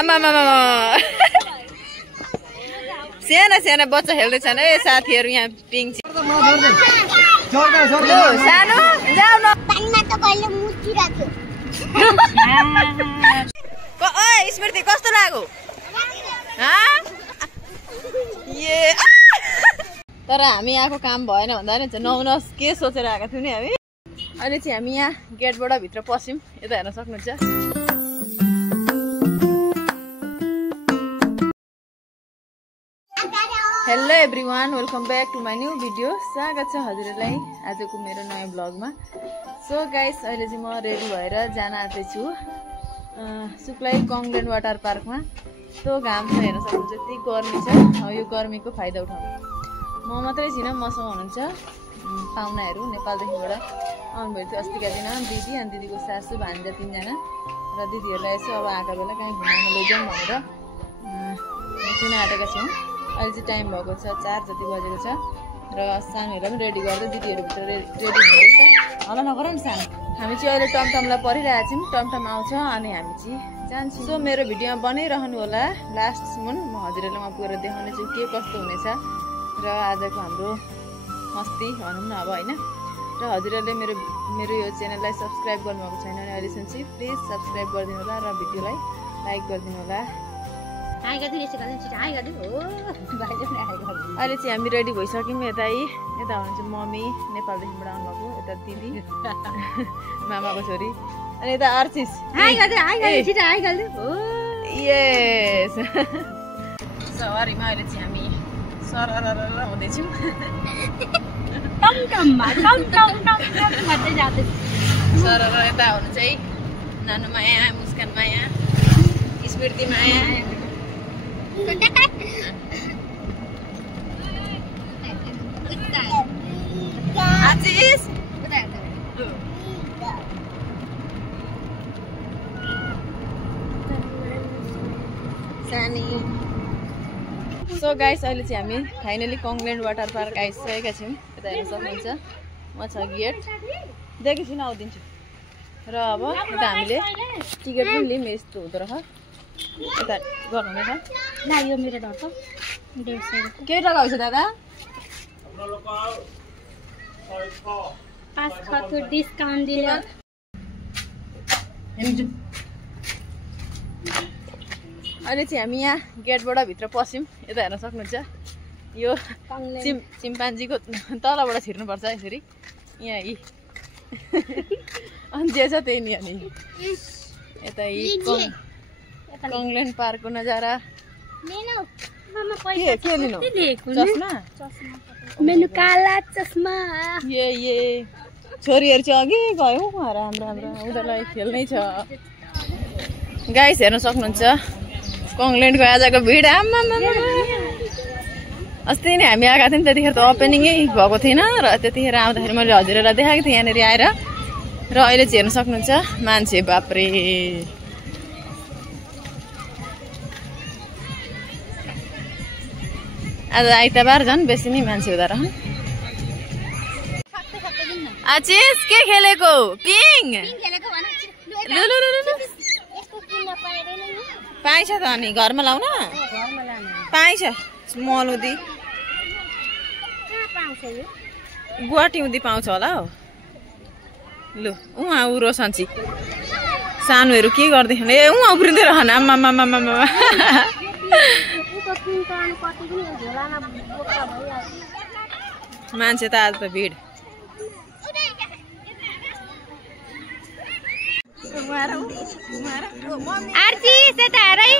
आमा साना साना बच्चा खेल्दैछन् है साथीहरू यहाँ पिङ सानो जाऊ न स्मृति कस्तो लाग्यो तर हामी यहाँको काम भएन भन्दा नि नहुनुहोस् के सोचेर आएका थियौँ नि हामी अहिले चाहिँ हामी यहाँ गेटबाट भित्र पस्यौँ यता हेर्न सक्नुहुन्छ hello everyone welcome back to my new video स्वागत छ हजुरहरूलाई आजको मेरो नयाँ ब्लगमा सो गाइस अहिले चाहिँ म रेडी भएर जान आँट्दैछु सुक्लाई कङलेन वाटर पार्कमा त्यो घाम छ हेर्न सक्नुहुन्छ यति गर्मी छ यो गर्मीको फाइदा उठाउनु म मात्रै छैन मसँग हुनुहुन्छ पाहुनाहरू नेपालदेखिबाट आउनुभएको थियो अस्तिका दिन दिदी अनि दिदीको सासू भान्जा 3 जना र दिदीहरूलाई यसो अब आएका बेला कहीँ घुमाउन लैजाउँ भनेर किन आँटेका छौँ अहिले चाहिँ टाइम भएको छ 4 जति बजेको छ र सानोहरूलाई पनि रेडी गर्दै दिदीहरूभित्र रेडी हुँदैछ होला नगर नि सानो हामी चाहिँ अहिले टमटमलाई परिरहेको छौँ टमटम आउँछ अनि हामी चाहिँ जान्छौँ सो मेरो भिडियोमा बनाइरहनु होला लास्टसम्म म हजुरहरूलाई म पुगेर देखाउने छु के कस्तो हुनेछ र आजको हाम्रो मस्ती भनौँ न अब होइन र हजुरहरूले मेरो यो च्यानललाई सब्सक्राइब गर्नुभएको छैन भने अहिलेसम्म चाहिँ प्लिज सब्सक्राइब गरिदिनु होला र भिडियोलाई लाइक गरिदिनु होला अहिले चाहिँ हामी रेडी भइसक्यौँ यता हुनुहुन्छ मम्मी नेपालदेखिबाट आउनुभएको यता दिदी मामाको छोरी अनि यता अर्चिस यस सवारीमा अहिले चाहिँ हामी सरर हुँदैछौँ सरर यता हुनुहुन्छ है नानु माया मुस्कान माया स्मृति माया आचिस सानी सो गाइस अहिले चाहिँ हामी फाइनली कङलेन वाटर पार्क आइसकेका छौँ यता हेर्न सक्नुहुन्छ म छ गेट देखेपछि आउँदिन्छु र अब यता हामीले टिकट पनि लियौँ यस्तो हुँदो रहेछ यता गर्नुहुँदैछ लाग्यो मेरो डर त 150 के लगाउँछ दादा पास खतु डिस्काउन्ट दियो अहिले चाहिँ हामी यहाँ गेटबाट भित्र पस्यौँ यता हेर्न सक्नुहुन्छ यो चिम्पान्जीको तलबाट छिर्नुपर्छ यसरी यहाँ यी अनि जे छ त्यही नि अनि यता कङलेन पार्कको नजारा के लिनु चस्मा मेनु काला चस्मा ये छोरीहरू चाहिँ अघि गयो हाम्रो उनीहरूलाई खेल्नै छ गाइस हेर्न सक्नुहुन्छ कङलेनको आजको भिड अस्ति नै हामी आएका थियौँ त्यतिखेर त ओपनिङै भएको थिएन र त्यतिखेर आउँदाखेरि मैले हजुरहरूलाई देखाएको थिएँ यहाँनिर आएर र अहिले चाहिँ हेर्न सक्नुहुन्छ मान्छे बाप्रे आज आइतबार झन् बेसी नै मान्छे हुँदा रहन् आचिस के खेलेको पिङ पाइन्छ त अनि घरमा लाउन पाइन्छ मलुदी गुवाटी उदी पाउँछ होला हौ लु उहाँ उ रोसन्ची सानोहरू के गर्दैछन् ए उहाँ उफ्रिँदै रहन आमा मान्छे त आज त भिड आर्चिस यता हेर है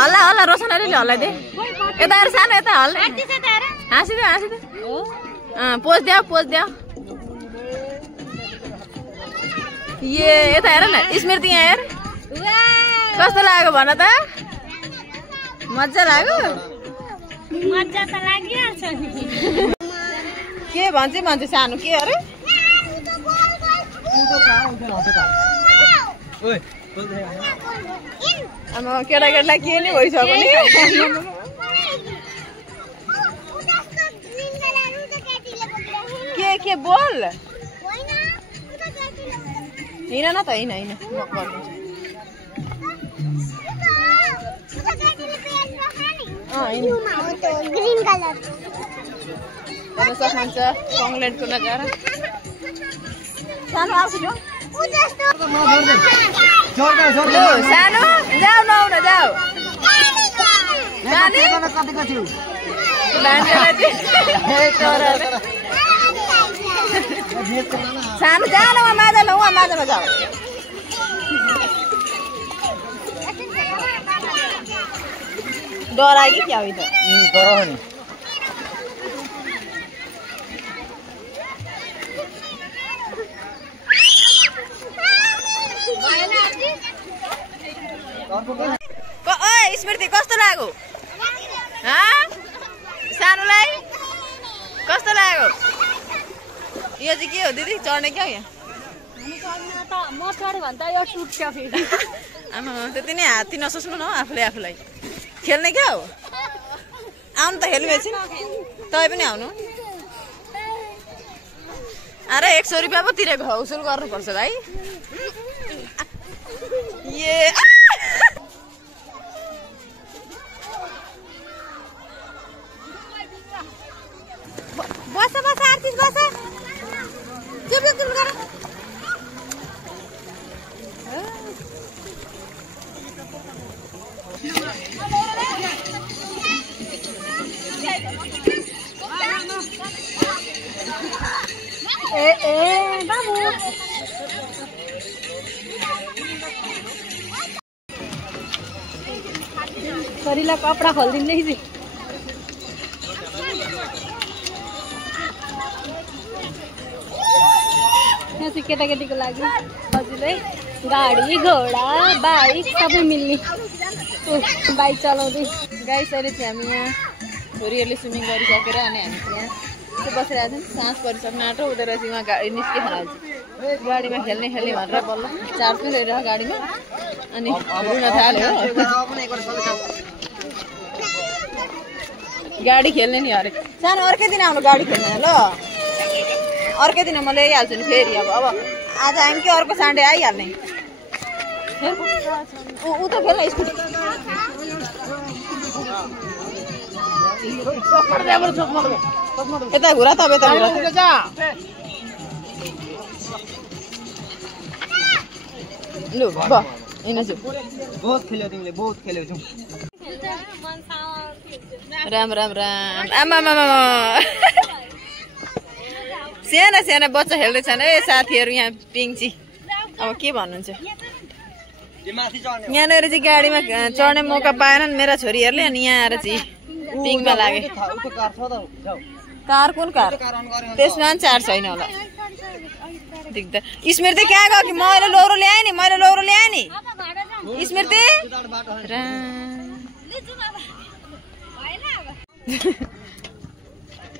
हल्ला हल्ला रोशनले हल्लाइदे यता हेर सानो यता हल्ला हाँसिदे पोज देऊ ये यता हेर न स्मृति यहाँ हेर कस्तो लाग्यो भन त मजा लाग्यो मजा त लागिहाल्छ नि के भन्छ मान्छे सानो के अरे आमा केटाकेटीलाई के नि भइसक्यो नि के बोल हिँड न त हिँड हिँड म गरिदिन्छु ग्रीन कलर खान्छ कङ्ग्ल्यान्डको नजारा सानो आउँछु सानो जाऊ नआउन जाऊ सानो जा न माझामा उहाँ माझामा जाऊ डरायो कि क्या हो त स्मृति कस्तो लाग्यो सानोलाई कस्तो लाग्यो यो चाहिँ के हो दिदी चढ्ने क्या यहाँ आमा त्यति नै हात्ती नसोच्नु न आफूले आफूलाई खेल्ने क्या हो आउनु त खेल्नु एकछिन तपाईँ पनि आउनु अरे 100 रुपियाँ पो तिरेको हौसुल गर्नुपर्छ भाइ बस बस आर्थिक बस चुप चुप गर बाबु शरीरलाई कपडा खोलिदिँदै चाहिँ यहाँ चाहिँ केटाकेटीको लागि हजुरले गाडी घोडा बाइक सबै मिल्ने बाइक चलाउँदै गाइस अहिले चाहिँ हामी यहाँ छोरीहरूले स्विमिङ गरिसकेर अनि हामी यहाँ बसिरहेको छौँ सास परिसक्नु आँटो उता रहेछ उहाँ गाडी निस्किन थाल्छ गाडीमा खेल्ने भनेर बल्ल चार्ज पनि गइरहेको गाडीमा अनि रुन थाल्यो गाडी खेल्ने नि अरे सानो अर्कै दिन आउनु गाडी खेल्ने ल अर्कै दिन म ल्याइहाल्छु नि फेरि अब आज हामी के अर्को सन्डे आइहाल्ने ऊ त खेल्न स्कुटी यता घुरा त यता घुरा लु ब हिँड्छु बहुत खेल्यो तिमीले बहुत खेल्यो छौ राम राम राम आमा साना साना बच्चा खेल्दैछन् है साथीहरू यहाँ पिङची अब के भन्नुहुन्छ यहाँनिर चाहिँ गाडीमा चढ्ने मौका पाएनन् मेरा छोरीहरूले अनि यहाँ आएर चाहिँ पिङमा लागे कार कुन कार त्यसमा पनि चार्ज छैन होला देख्दा स्मृति कहाँ गयो कि मैले लौरो ल्याएँ नि स्मृति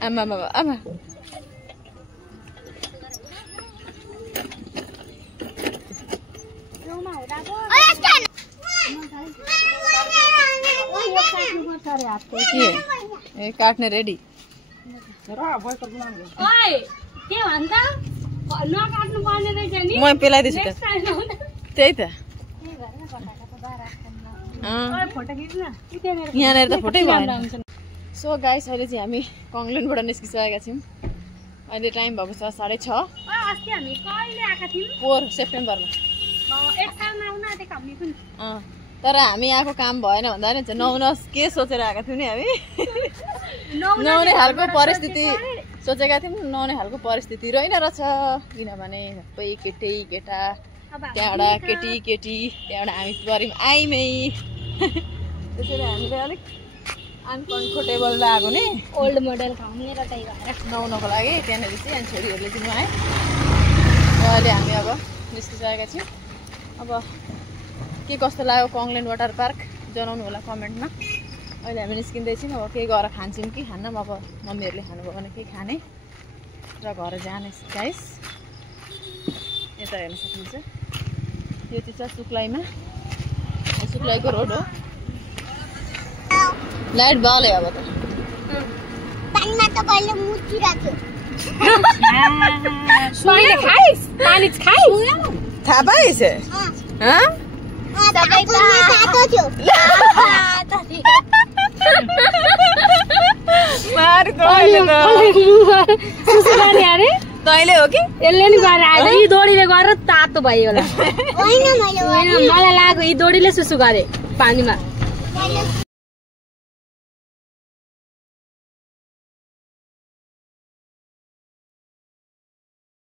आमा आमा काट्ने रेडी म पेलाइदिन्छु त त्यही त यहाँनिर त फोटै भएन सो गाइस अहिले चाहिँ हामी कङ्ग्ल्यान्डबाट निस्किसकेका छौँ अहिले टाइम भएको छ 6:30 4 सेप्टेम्बरमा तर हामी आएको काम भएन भन्दा नि नआउन के सोचेर आएका थियौँ नि हामी नआउने खालको परिस्थिति सोचेका थियौँ नआउने खालको परिस्थिति रहेन रहेछ किनभने सबै केटै केटा त्यहाँबाट केटी त्यहाँबाट हामी पऱ्यौँ आइमै त्यसैले हामीले अलिक अनकम्फर्टेबल लाग्यो नि ओल्ड मोडल खाउने र त्यही भएर नआउनको लागि त्यहाँनिर चाहिँ अनि छोरीहरूले चाहिँ नुहाए अहिले हामी अब निस्किसकेका छौँ अब के कस्तो लाग्यो कङ्ग्ल्यान्ड वाटर पार्क जनाउनु होला कमेन्टमा अहिले हामी निस्किँदैछौँ अब के गरेर खान्छौँ कि खान्न अब मम्मीहरूले खानुभयो भने के खाने र घर जाने गाइस यता हेर्न सक्नुहुन्छ यो चाहिँ छ सुक्लाईमा सुक्लाईको रोड हो लाइट बल्यो अब त पानीमा त कहिले मुचिरहेको पानी खाइस पानी खाइस थाहा पाइस सबै तातो थियो तैँले हो कि यसले नि गरेर आएको यी दोडीले गरेर तातो भयो होला होइन मलाई लाग्यो यी दोडीले सुसु गरे पानीमा